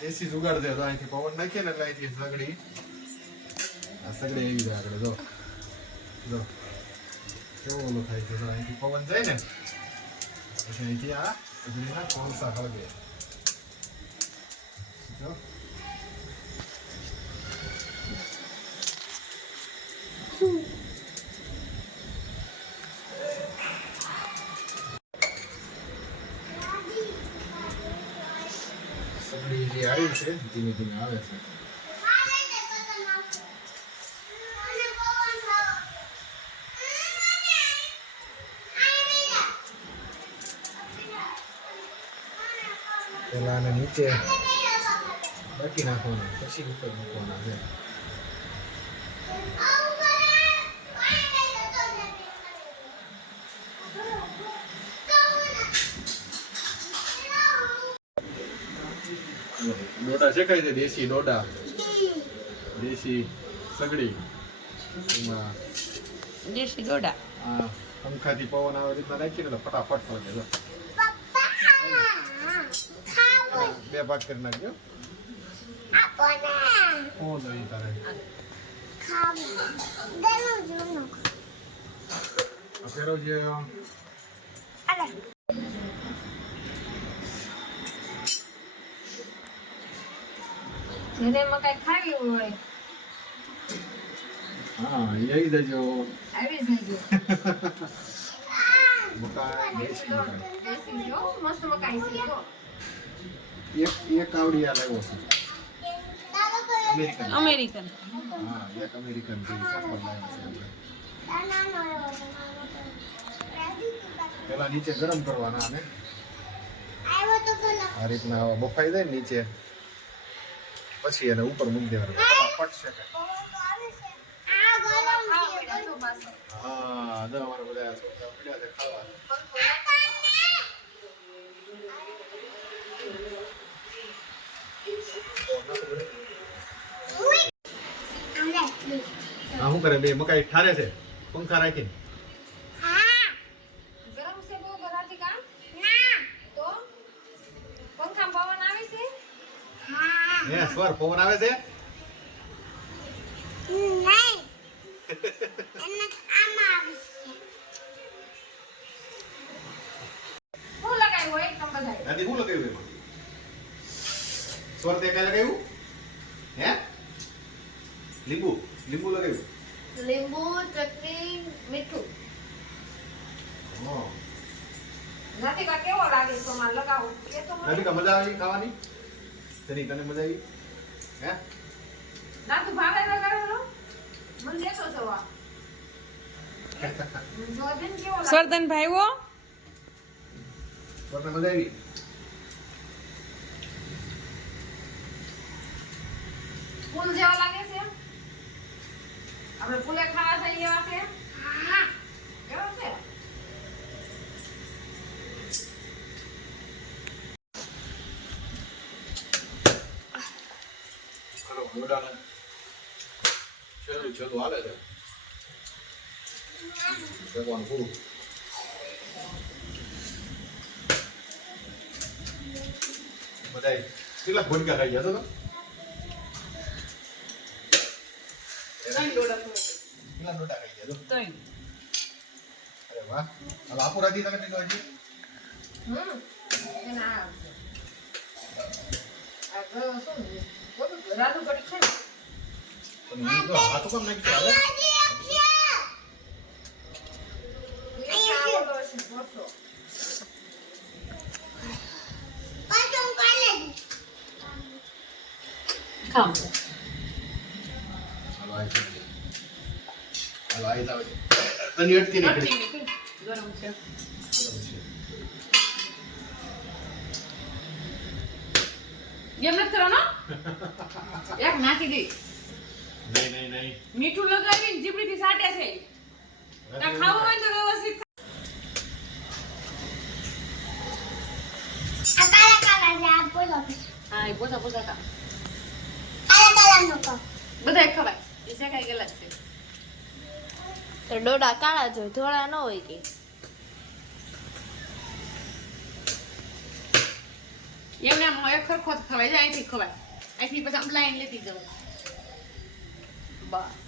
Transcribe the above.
દેશી જુગાડ છે. તો અહીંથી પવન નાખીએ ને એટલે અહીંથી સગડી એવી જાય આગળ. જો કેવું ઓલું થાય છે. તો અહીંથી પવન જાય ને પછી અહીંથી આ સગડીના કોલસા હળગે. જો સગડી જે આવી છે ધીમે ધીમે આવે છે. પેલા આને નીચે બાકી નાખવાના પછી ઉપર મૂકવાના છે. ડોડા શેકાય છે. દેશી ડોડા, દેશી સગડી, એમાં દેશી ડોડા આ પંખાથી પવન આવે રીતના નાખીને એટલે ફટાફટ ફળગે. જો બે ભાગ કરી નાખજો. તારે ફેરો જે જેને મકાઈ ખાવી હોય હા આવી જજો. આવી જજો. મકાઈ દેશી મકાઈ. દેશી જો મસ્ત મકાઈ છે. જો એક આવડિયા લાવ્યો છે. અમેરિકન. હા એક અમેરિકન છે. સફળ લાવ્યો છે. પેલા નીચે ગરમ કરવાના અને આ રીતના બફાઈ જાય નીચે પછી એને ઉપર મૂકી દેવાનું. ફટાફટ શેકે. હા અમારે બધા છોકરા પડ્યા છે ખાવા. હા શું કરે બે મકાઈ ઠારે છે પંખા રાખીને. ગરમ છે બહુ ગરાથી કામ ના તો પંખા પવન આવે છે. હે સ્વર પવન આવે છે. શું લગાવ્યું હોય એકદમ બધાય? દાદી શું લગાવ્યું એમાં? સ્વર તે કઈ લગાવ્યું? હે લીંબુ લગાવ્યું. લીંબુ, ચટણી, મીઠું. નથી કા કેવો લાગે તો માં લગાવો એ તો મને નથી મજા આવી ખાવાની? તને મજા આવી? હે ના તું ભાવે લગાવેલો મને દેતો છો આ જોદન કેવો લાગે સરદન ભાઈઓ તમને મજા આવી? ફૂલ જેવા લાગે છે. આપણે ફૂલે ખાવા થઈ એવા છે. હા કેવો છે? ચલો હાલે છે. ભગવાન પૂરું. બધા કેટલા ભોટકા ખાઈ ગયા તો કેટલા ડોડા ખાઈ ગયા તો? અરે વાહ. હવે આપો રાજી તમે પીધો હજી? એના આ ગયો શું રાધુ કડી છે પણ હું તો હાથો કેમ નાખી ચાલે? ખામ હાલો આઈ જાવ. તને અટકી નીકળી. ગરમ છે. એમ નથી કરવાનો. એક નાખી દે. નહીં. મીઠું લગાવીને જીબડીથી સાટે છે. તા ખાવું હોય તો વ્યવસ્થિત હા એ પોતા કા બધા ખવાય એ શેકાઈ ગયેલા છે. તો ડોડા કાળા જ હોય ધોળા ન હોય કે એમને આમ એક ખરખો જ ખવાય જાય અહીંથી ખવાય અહીંથી પછી આમ લાઈન લેતી જવું બસ